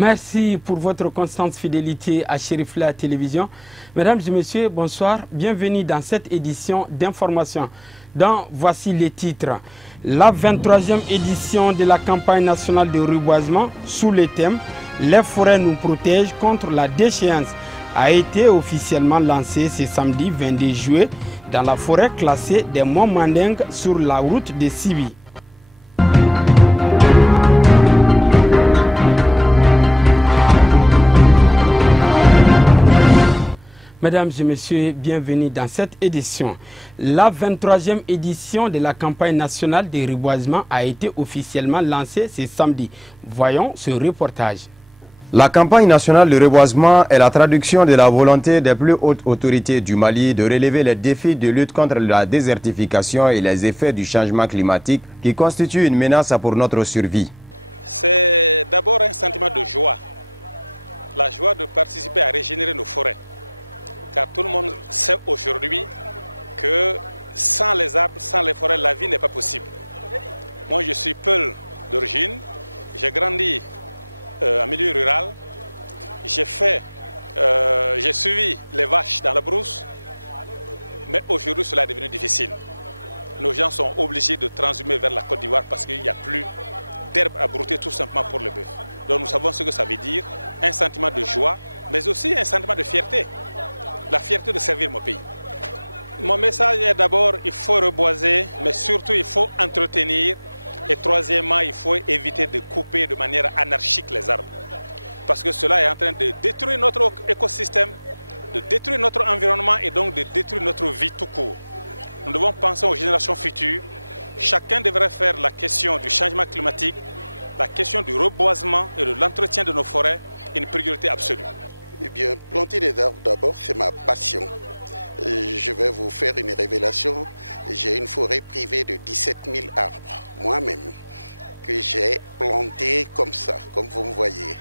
Merci pour votre constante fidélité à Chérifla Télévision. Mesdames et messieurs, bonsoir. Bienvenue dans cette édition d'information. Voici les titres. La 23e édition de la campagne nationale de reboisement sous le thème « Les forêts nous protègent contre la déchéance » a été officiellement lancée ce samedi 22 juillet dans la forêt classée des Monts Mandingues sur la route de Sibi. Mesdames et messieurs, bienvenue dans cette édition. La 23e édition de la campagne nationale de reboisement a été officiellement lancée ce samedi. Voyons ce reportage. La campagne nationale de reboisement est la traduction de la volonté des plus hautes autorités du Mali de relever les défis de lutte contre la désertification et les effets du changement climatique qui constituent une menace pour notre survie. C'est d'abord un sentiment de joie, la joie de participer à régénérer nos forêts. Car tout le monde sait aujourd'hui que sans les arbres, sans les forêts, la vie n'est pas possible. Moi, je suis Peul d'origine, j'ai grandi en milieu rural, j'ai suivi les vaches dans la brousse, mais aujourd'hui cela est devenu difficile. Nos gens sont obligés de transhumer vers la Côte d'Ivoire parce qu'il n'y a plus d'herbe à brouter tout simplement pour le bœuf. Donc nous savons ce que ça veut dire, un sentiment de joie, mais aussi un sentiment de fierté. La fierté de servir mon pays. Mon message est d'abord, il faut reboiser, mais surtout il faut entretenir. Et troisièmement, il faut éviter de couper de manière anarchique les arbres. Parce que cela est en train de détruire notre écosystème, de détruire notre environnement et donc de détruire notre vie tout court. Nous devons penser aux générations futures. Chacun devrait faire la question du changement climatique, la question du reboisement et de l'entretien de nos forêts une priorité absolue. Eh bien, planter des arbres d'abord, c'est ma passion. Je vais vous faire une révélation. J'ai une forêt privée de 17 000 arbres, moi-même, que j'ai planté comme ça, comme vous me voyez.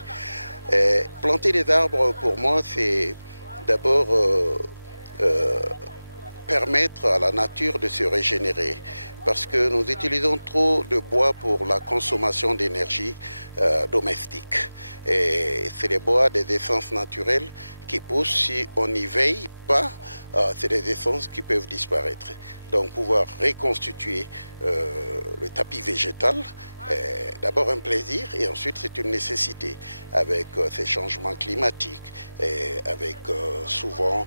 Planter des arbres, pour moi, c'est d'abord permettre à la nature de se régénérer. Parce que nous utilisons trop de bois pour la consommation d'énergie domestique. Et c'est les bois des essences naturelles qui poussent, si on n'y veille pas, c'est des essences qui peuvent disparaître. Donc pouvoir reconstituer le tapis végétal est d'abord un plaisir et ensuite c'est une nécessité avec ces changements climatiques et avec souvent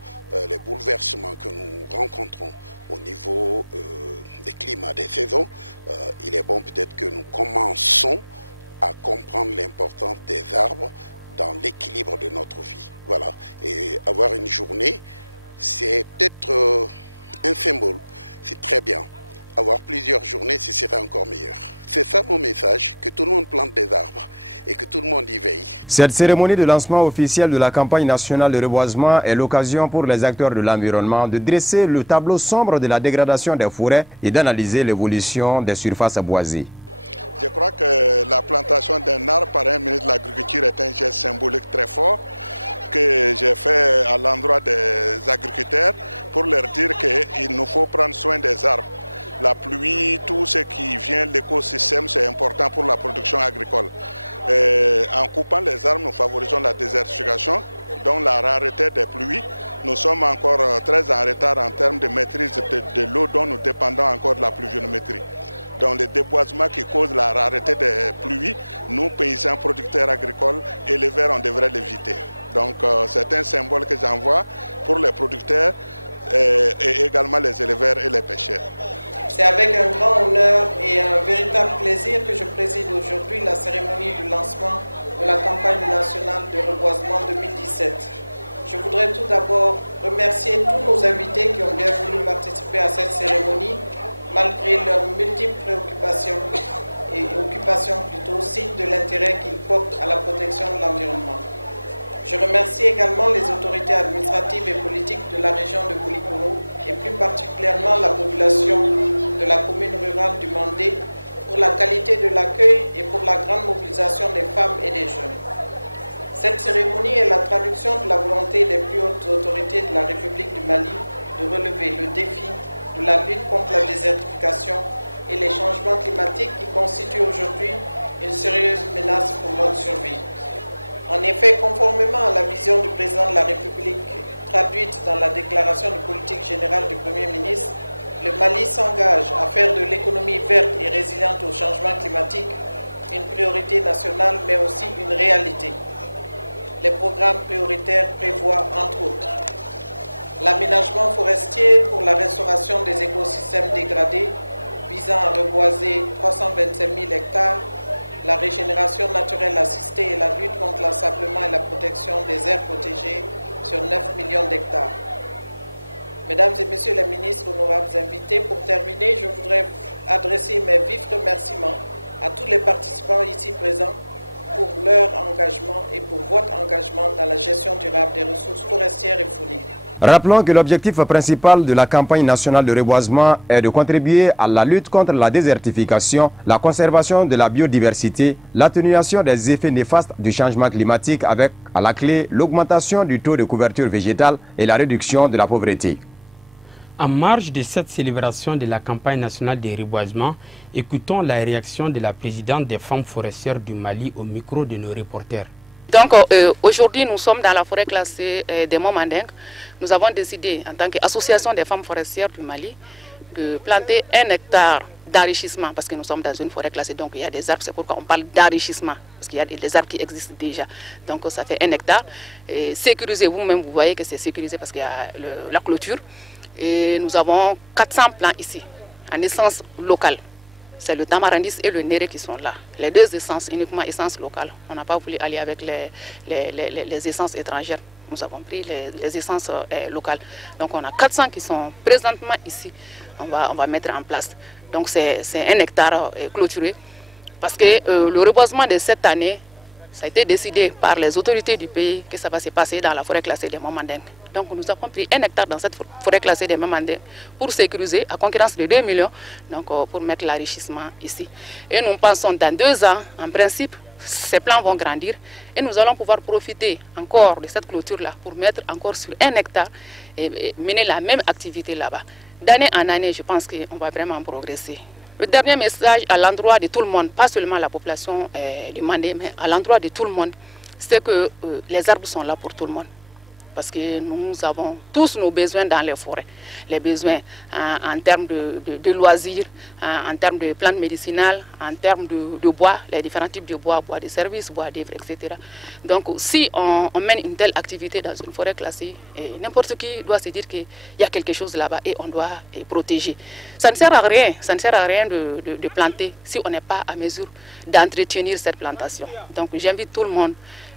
les bouleversements que nous rencontrons au niveau des climats, des saisons. Il est bon peut-être que nous commençons à comprendre l'importance des arbres dans l'équilibre de notre vie. Voilà. Et avoir une journée, c'est peut-être un symbole. C'est très bien. Avoir plusieurs journées, ce serait encore meilleur. C'est ça mon message, que tout le monde plante des arbres et que tout le monde y veille. Cette cérémonie de lancement officiel de la campagne nationale de reboisement est l'occasion pour les acteurs de l'environnement de dresser le tableau sombre de la dégradation des forêts et d'analyser l'évolution des surfaces boisées. Je crois que la plantation d'un arbre par un ministre de l'Agriculture est un geste symbolique très fort que j'ai fait à l'endroit des agriculteurs pour leur dire qu'il nous faut prendre soin des arbres. La pluie, tout ce qui vient de l'écosystème, c'est important pour la production agricole. En coupant les arbres, nous favorisons la désertification, donc la rareté des pluies. Nous sommes encore très en retard en termes de maîtrise de l'eau dont nous dépendons encore de la pluviométrie. Donc les déboisements qui causent la rareté des pluies, nous, paysans, producteurs agricoles, éleveurs, on devrait l'éviter. Donc c'est un symbole que j'envoie pour les producteurs et également les éleveurs et les pêcheurs. C'est avec un grand honneur et un véritable plaisir que je préside aujourd'hui la cérémonie du lancement de la campagne nationale de reboisement 2017. Je voudrais tout d'abord remercier tous nos invités qui ont bien voulu participer à cette cérémonie, malgré leurs multiples préoccupations et occupations plutôt, signe de l'intérêt qu'ils portent à la protection de l'environnement. Je remercie également les autorités administratives et politiques de la région de Koulikoro et plus particulièrement la population de la commune rurale du Mandé pour la qualité de l'accueil et pour la grande mobilisation des femmes et des jeunes. Cette cérémonie est la traduction de la volonté des plus hautes autorités de la République du Mali de relever le défi de la lutte contre la désertification et les changements climatiques qui constituent aujourd'hui une sérieuse menace pour notre survie. En effet, conformément à la vision du président de la République traduite dans la déclaration de politique générale du Premier ministre, le Mali s'engage à faire de l'économie verte et résiliente au changement climatique une priorité nationale, mais aussi une réalité. Les programmes prioritaires prévoient, entre autres, l'aménagement forestier pour la restauration des écosystèmes dégradés visant à reboiser 325 000 hectares, la régénération naturelle assistée et la lutte contre l'assablement et la protection des aires protégées sur 9 millions d'hectares. Mesdames et messieurs les ministres, honorables invités, pour terminer, je voudrais adresser mes vifs remerciements à tous les participants ici présents pour leur engagement et pour votre engagement dans la gestion durable des ressources forestières et fauniques. Rappelons que l'objectif principal de la campagne nationale de reboisement est de contribuer à la lutte contre la désertification, la conservation de la biodiversité, l'atténuation des effets néfastes du changement climatique avec, à la clé, l'augmentation du taux de couverture végétale et la réduction de la pauvreté. En marge de cette célébration de la campagne nationale de reboisement, écoutons la réaction de la présidente des femmes forestières du Mali au micro de nos reporters. Donc aujourd'hui, nous sommes dans la forêt classée des Monts Mandingues. Nous avons décidé, en tant qu'association des femmes forestières du Mali, de planter 1 hectare d'enrichissement, parce que nous sommes dans une forêt classée, donc il y a des arbres, c'est pourquoi on parle d'enrichissement, parce qu'il y a des arbres qui existent déjà. Donc ça fait 1 hectare. Et sécurisé, vous-même, vous voyez que c'est sécurisé parce qu'il y a la clôture. Et nous avons 400 plants ici, en essence locale. C'est le tamarandis et le néré qui sont là. Les 2 essences, uniquement essences locales. On n'a pas voulu aller avec les essences étrangères. Nous avons pris les essences locales. Donc on a 400 qui sont présentement ici. On va mettre en place. Donc c'est 1 hectare clôturé. Parce que le reboisement de cette année, ça a été décidé par les autorités du pays que ça va se passer dans la forêt classée des Monts Mandingues. Donc nous avons pris 1 hectare dans cette forêt classée des Monts Mandingues pour sécuriser à concurrence de 2 millions, donc pour mettre l'enrichissement ici. Et nous pensons dans 2 ans, en principe, ces plants vont grandir et nous allons pouvoir profiter encore de cette clôture-là pour mettre encore sur 1 hectare et mener la même activité là-bas. D'année en année, je pense qu'on va vraiment progresser. Le dernier message à l'endroit de tout le monde, pas seulement la population du Mandé, mais à l'endroit de tout le monde, c'est que les arbres sont là pour tout le monde. Parce que nous avons tous nos besoins dans les forêts. Les besoins en termes de loisirs, en termes de plantes médicinales, en termes de bois, les différents types de bois de service, bois d'œuvre, etc. Donc si on mène une telle activité dans une forêt classée, n'importe qui doit se dire qu'il y a quelque chose là-bas et on doit protéger. Ça ne sert à rien, de planter si on n'est pas à mesure d'entretenir cette plantation. Donc j'invite tout le monde,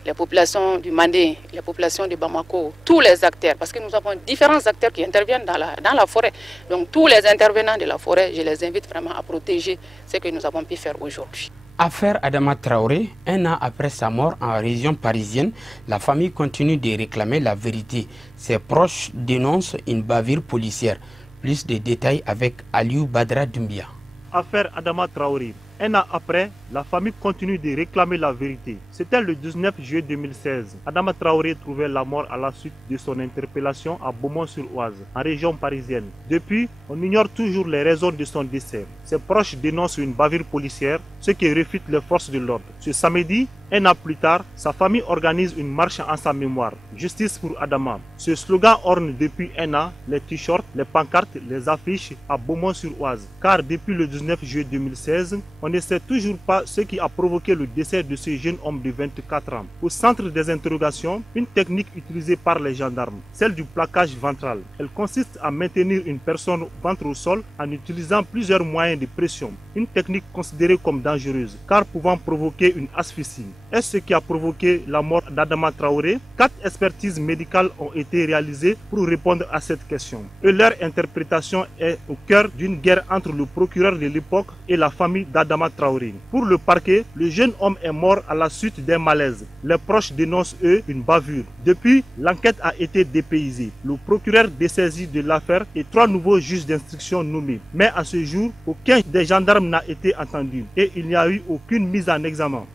les populations du Mandé, les populations de Bamako, tous les acteurs, parce que nous avons différents acteurs qui interviennent dans la forêt. Donc tous les intervenants de la forêt, je les invite vraiment à protéger ce que nous avons pu faire aujourd'hui. Affaire Adama Traoré, 1 an après sa mort en région parisienne, la famille continue de réclamer la vérité. Ses proches dénoncent une bavure policière. Plus de détails avec Aliou Badra Doumbia. Affaire Adama Traoré. 1 an après, la famille continue de réclamer la vérité. C'était le 19 juillet 2016. Adama Traoré trouvait la mort à la suite de son interpellation à Beaumont-sur-Oise, en région parisienne. Depuis, on ignore toujours les raisons de son décès. Ses proches dénoncent une bavure policière, ce qui réfute les forces de l'ordre. Ce samedi, 1 an plus tard, sa famille organise une marche en sa mémoire. Justice pour Adama. Ce slogan orne depuis 1 an les t-shirts, les pancartes, les affiches à Beaumont-sur-Oise. Car depuis le 19 juillet 2016, on ne sait toujours pas ce qui a provoqué le décès de ce jeune homme de 24 ans. Au centre des interrogations, une technique utilisée par les gendarmes, celle du plaquage ventral. Elle consiste à maintenir une personne ventre au sol en utilisant plusieurs moyens de pression. Une technique considérée comme dangereuse, car pouvant provoquer une asphyxie. Est-ce ce qui a provoqué la mort d'Adama Traoré? 4 expertises médicales ont été réalisées pour répondre à cette question. Et leur interprétation est au cœur d'une guerre entre le procureur de l'époque et la famille d'Adama Traoré. Pour le parquet, le jeune homme est mort à la suite d'un malaise. Les proches dénoncent, eux, une bavure. Depuis, l'enquête a été dépaysée. Le procureur dessaisi de l'affaire et 3 nouveaux juges d'instruction nommés. Mais à ce jour, aucun des gendarmes n'a été entendu et il n'y a eu aucune mise en examen.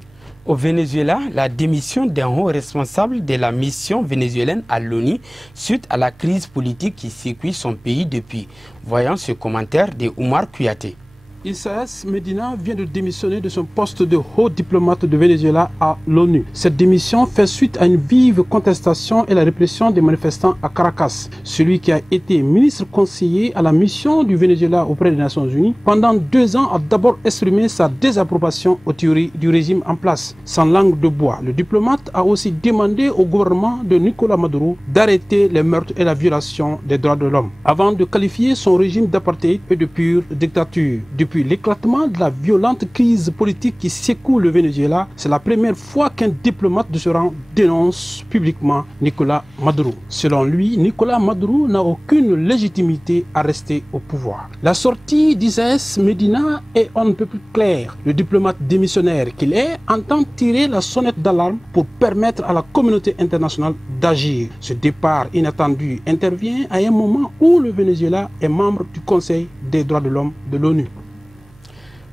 Au Venezuela, la démission d'un haut responsable de la mission vénézuélienne à l'ONU suite à la crise politique qui sécuit son pays depuis. Voyons ce commentaire de Oumar Kouyaté. Issaïas Medina vient de démissionner de son poste de haut diplomate de Venezuela à l'ONU. Cette démission fait suite à une vive contestation et la répression des manifestants à Caracas. Celui qui a été ministre conseiller à la mission du Venezuela auprès des Nations Unies pendant 2 ans a d'abord exprimé sa désapprobation aux théories du régime en place. Sans langue de bois, le diplomate a aussi demandé au gouvernement de Nicolás Maduro d'arrêter les meurtres et la violation des droits de l'homme, avant de qualifier son régime d'apartheid et de pure dictature. Depuis l'éclatement de la violente crise politique qui secoue le Venezuela, c'est la première fois qu'un diplomate de ce rang dénonce publiquement Nicolás Maduro. Selon lui, Nicolás Maduro n'a aucune légitimité à rester au pouvoir. La sortie d'Issaïas Medina est on ne peut plus claire. Le diplomate démissionnaire qu'il est entend tirer la sonnette d'alarme pour permettre à la communauté internationale d'agir. Ce départ inattendu intervient à un moment où le Venezuela est membre du Conseil des droits de l'homme de l'ONU.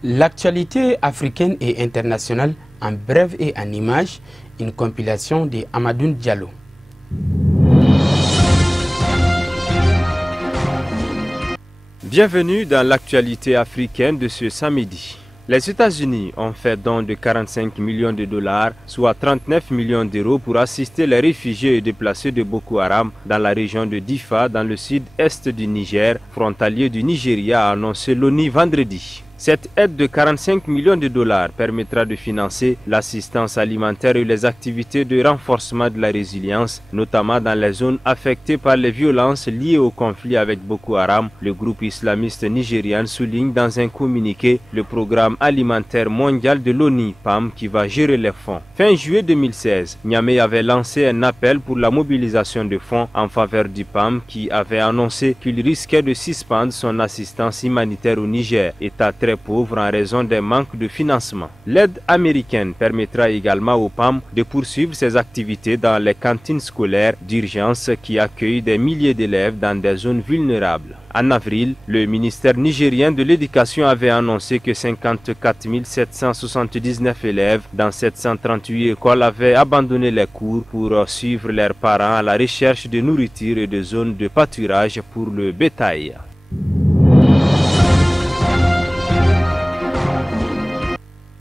L'actualité africaine et internationale en bref et en images, une compilation de Amadoune Diallo. Bienvenue dans l'actualité africaine de ce samedi. Les États-Unis ont fait don de 45 millions de dollars, soit 39 millions d'euros pour assister les réfugiés et déplacés de Boko Haram dans la région de Difa, dans le sud-est du Niger, frontalier du Nigeria, a annoncé l'ONU vendredi. Cette aide de 45 millions de dollars permettra de financer l'assistance alimentaire et les activités de renforcement de la résilience, notamment dans les zones affectées par les violences liées au conflit avec Boko Haram. Le groupe islamiste nigérian souligne dans un communiqué le programme alimentaire mondial de l'ONU, PAM, qui va gérer les fonds. Fin juillet 2016, Niamey avait lancé un appel pour la mobilisation de fonds en faveur du PAM, qui avait annoncé qu'il risquait de suspendre son assistance humanitaire au Niger, État très pauvre en raison des manques de financement. L'aide américaine permettra également au PAM de poursuivre ses activités dans les cantines scolaires d'urgence qui accueillent des milliers d'élèves dans des zones vulnérables. En avril, le ministère nigérien de l'Éducation avait annoncé que 54 779 élèves dans 738 écoles avaient abandonné les cours pour suivre leurs parents à la recherche de nourriture et de zones de pâturage pour le bétail.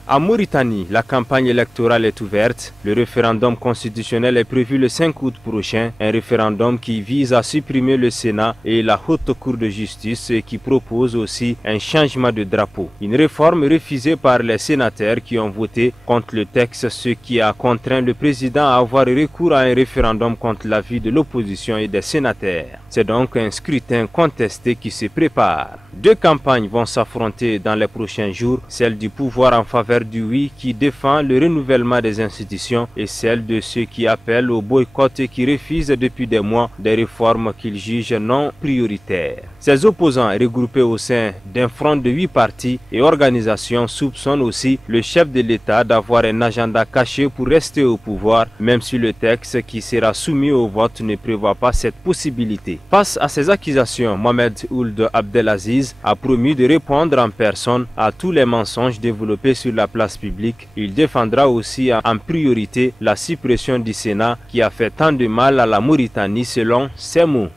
En Mauritanie, la campagne électorale est ouverte. Le référendum constitutionnel est prévu le 5 août prochain, un référendum qui vise à supprimer le Sénat et la Haute Cour de justice et qui propose aussi un changement de drapeau. Une réforme refusée par les sénateurs qui ont voté contre le texte, ce qui a contraint le président à avoir recours à un référendum contre l'avis de l'opposition et des sénateurs. C'est donc un scrutin contesté qui se prépare. 2 campagnes vont s'affronter dans les prochains jours, celle du pouvoir en faveur du oui qui défend le renouvellement des institutions et celle de ceux qui appellent au boycott et qui refusent depuis des mois des réformes qu'ils jugent non prioritaires. Ces opposants regroupés au sein d'un front de 8 partis et organisations soupçonnent aussi le chef de l'État d'avoir un agenda caché pour rester au pouvoir, même si le texte qui sera soumis au vote ne prévoit pas cette possibilité. Face à ces accusations, Mohamed Ould Abdelaziz a promis de répondre en personne à tous les mensonges développés sur la place publique. Il défendra aussi en priorité la suppression du Sénat qui a fait tant de mal à la Mauritanie selon ses mots.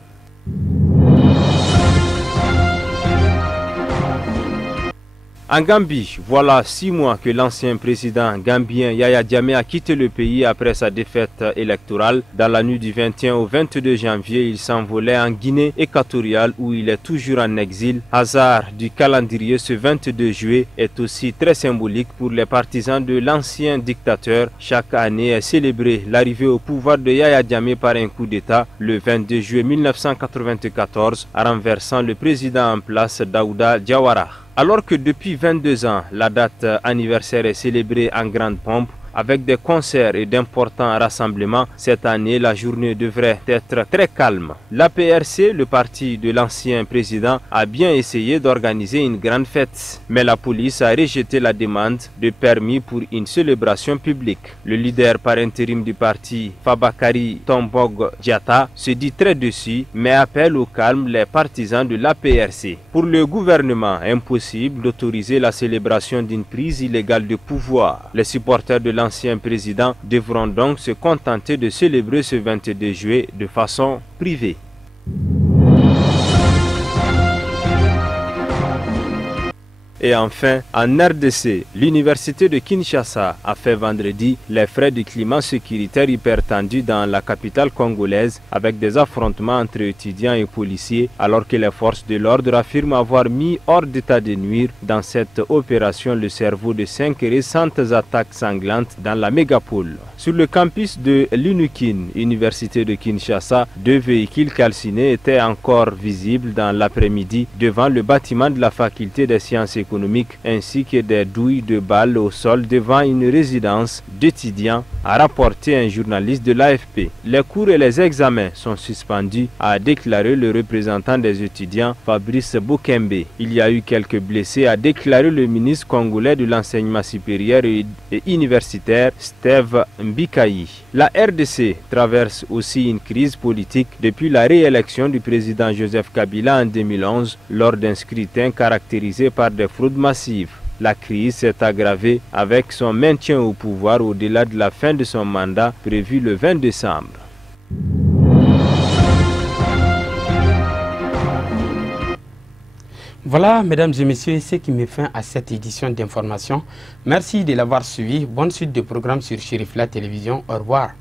En Gambie, voilà 6 mois que l'ancien président gambien Yaya Jammeh a quitté le pays après sa défaite électorale. Dans la nuit du 21 au 22 janvier, il s'envolait en Guinée équatoriale où il est toujours en exil. Hasard du calendrier, ce 22 juillet est aussi très symbolique pour les partisans de l'ancien dictateur. Chaque année est célébrée l'arrivée au pouvoir de Yaya Jammeh par un coup d'État le 22 juillet 1994, renversant le président en place Daouda Diawara. Alors que depuis 22 ans, la date anniversaire est célébrée en grande pompe, avec des concerts et d'importants rassemblements, cette année, la journée devrait être très calme. L'APRC, le parti de l'ancien président, a bien essayé d'organiser une grande fête. Mais la police a rejeté la demande de permis pour une célébration publique. Le leader par intérim du parti, Fabakary Tombong Diatta, se dit très déçu, mais appelle au calme les partisans de l'APRC. Pour le gouvernement, impossible d'autoriser la célébration d'une prise illégale de pouvoir. Les supporters de l'ancien président devront donc se contenter de célébrer ce 22 juillet de façon privée. Et enfin, en RDC, l'université de Kinshasa a fait vendredi les frais du climat sécuritaire hyper tendu dans la capitale congolaise avec des affrontements entre étudiants et policiers alors que les forces de l'ordre affirment avoir mis hors d'état de nuire dans cette opération le cerveau de 5 récentes attaques sanglantes dans la mégapole. Sur le campus de l'UNUKIN, université de Kinshasa, 2 véhicules calcinés étaient encore visibles dans l'après-midi devant le bâtiment de la faculté des sciences économiques ainsi que des douilles de balles au sol devant une résidence d'étudiants, a rapporté un journaliste de l'AFP. Les cours et les examens sont suspendus, a déclaré le représentant des étudiants Fabrice Bokembe. Il y a eu quelques blessés, a déclaré le ministre congolais de l'enseignement supérieur et universitaire Steve Mbikayi. La RDC traverse aussi une crise politique depuis la réélection du président Joseph Kabila en 2011 lors d'un scrutin caractérisé par des fraudes massives. La crise s'est aggravée avec son maintien au pouvoir au-delà de la fin de son mandat prévu le 20 décembre. Voilà, mesdames et messieurs, ce qui met fin à cette édition d'information. Merci de l'avoir suivi. Bonne suite de programmes sur Chérifla Télévision. Au revoir.